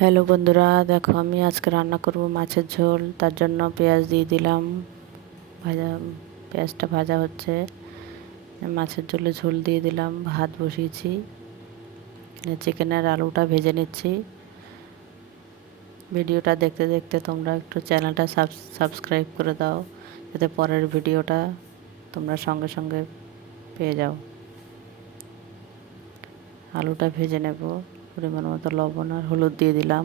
Hello বন্ধুরা, দেখো আমি আজকে রান্না করব মাছের ঝোল, তার জন্য পেঁয়াজ দিয়ে দিলাম। ভাজা, পেঁয়াজটা ভাজা হচ্ছে। মাছের ঝোলে ঝোল দিয়ে দিলাম, ভাত বসিয়েছি। চিকেনের আলুটা ভেজে নিচ্ছি। ভিডিওটা দেখতে দেখতে তোমরা একটু চ্যানেলটা সাবস্ক্রাইব করে দাও, যাতে পরের ভিডিওটা তোমরা সঙ্গে সঙ্গে পেয়ে যাও। আলুটা ভেজে নেব। পরিমাণ মতো লবণ আর হলুদ দিয়ে দিলাম।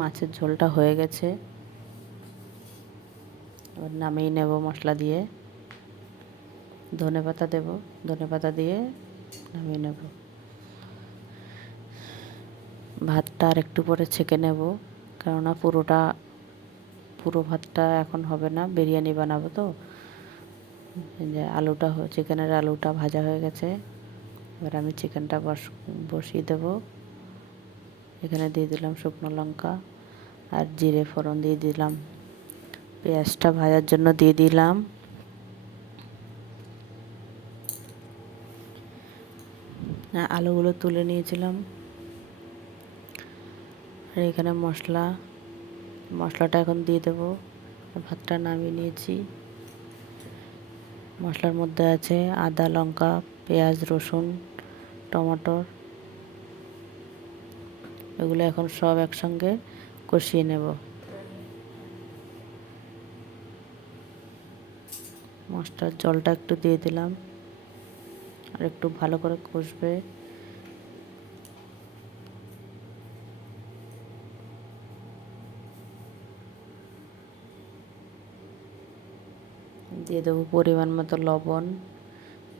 মাছের ঝোলটা হয়ে গেছে। এবার নামিয়ে নেব মশলা দিয়ে। ধনে পাতা দেব, ধনে পাতা দিয়ে নামিয়ে নেব। ভাতটা আর একটু পরে ছেঁকে নেব, কেননা পুরোটা, পুরো ভাতটা এখন হবে না, বিরিয়ানি বানাবো তো। যে আলুটা চিকেনের আলুটা ভাজা হয়ে গেছে। এবার আমি চিকেনটা বস, বসিয়ে দেব। এখানে দিয়ে দিলাম শুকনো লঙ্কা আর জিরে ফোড়ন দিয়ে দিলাম। পেঁয়াজটা ভাজার জন্য দিয়ে দিলাম। আলুগুলো তুলে নিয়েছিলাম। আর এখানে মশলা, মশলাটা এখন দিয়ে দেবো। ভাতটা নামিয়ে নিয়েছি। মশলার মধ্যে আছে আদা, লঙ্কা, পেঁয়াজ, রসুন টমাটোর এগুলো এখন সব একসঙ্গে কষিয়ে নেব। মশলার জলটা একটু দিয়ে দিলাম। আর একটু ভালো করে কষবে। দিয়ে দেবো পরিমাণ মতো লবণ,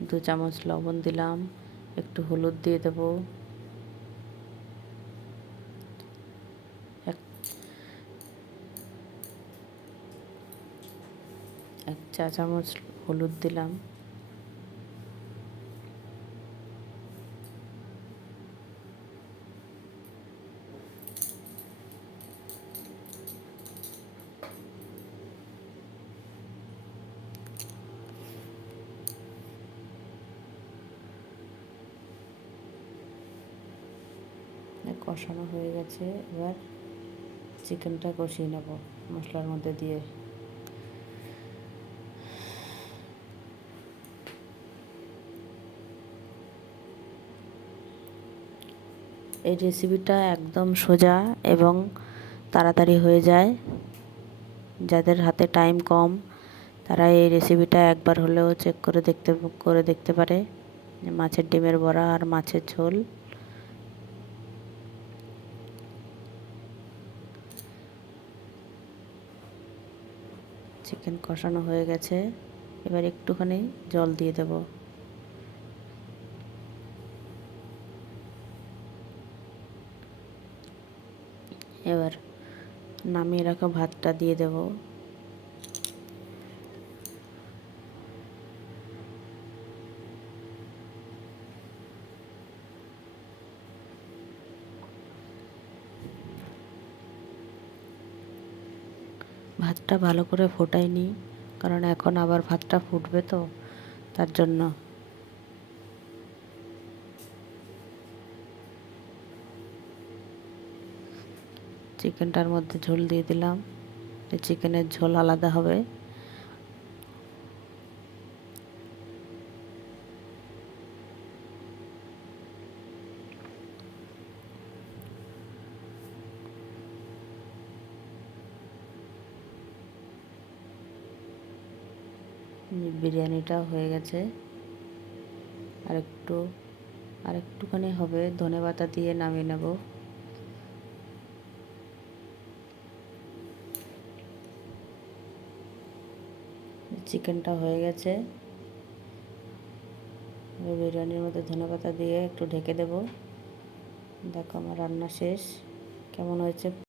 দু চামচ লবণ দিলাম, একটু হলুদ দিয়ে দেবো। এক চা চামচ হলুদ দিলাম। কষানো হয়ে গেছে, এবার চিকেনটা কষিয়ে নেব মশলার মধ্যে দিয়ে। এই রেসিপিটা একদম সোজা এবং তাড়াতাড়ি হয়ে যায়। যাদের হাতে টাইম কম, তারা এই রেসিপিটা একবার হলেও চেক করে দেখতে করে দেখতে পারে মাছের ডিমের বড়া আর মাছের ঝোল। চিকেন কষানো হয়ে গেছে। এবার একটুখানি জল দিয়ে দেব। এবার নামিয়ে রাখা ভাতটা দিয়ে দেব। ভাতটা ভালো করে ফোটাই নি কারণ এখন আবার ভাতটা ফুটবে তো, তার জন্য। চিকেনটার মধ্যে ঝোল দিয়ে দিলাম চিকেনের ঝোল আলাদা হবে। বিরিয়ানিটা হয়ে গেছে। আর একটু, আর একটুখানি হবে, ধনে পাতা দিয়ে নামিয়ে নেব। চিকেনটা হয়ে গেছে। বিরিয়ানির মধ্যে ধনে পাতা দিয়ে একটু ঢেকে দেব। দেখো আমার রান্না শেষ। কেমন হয়েছে?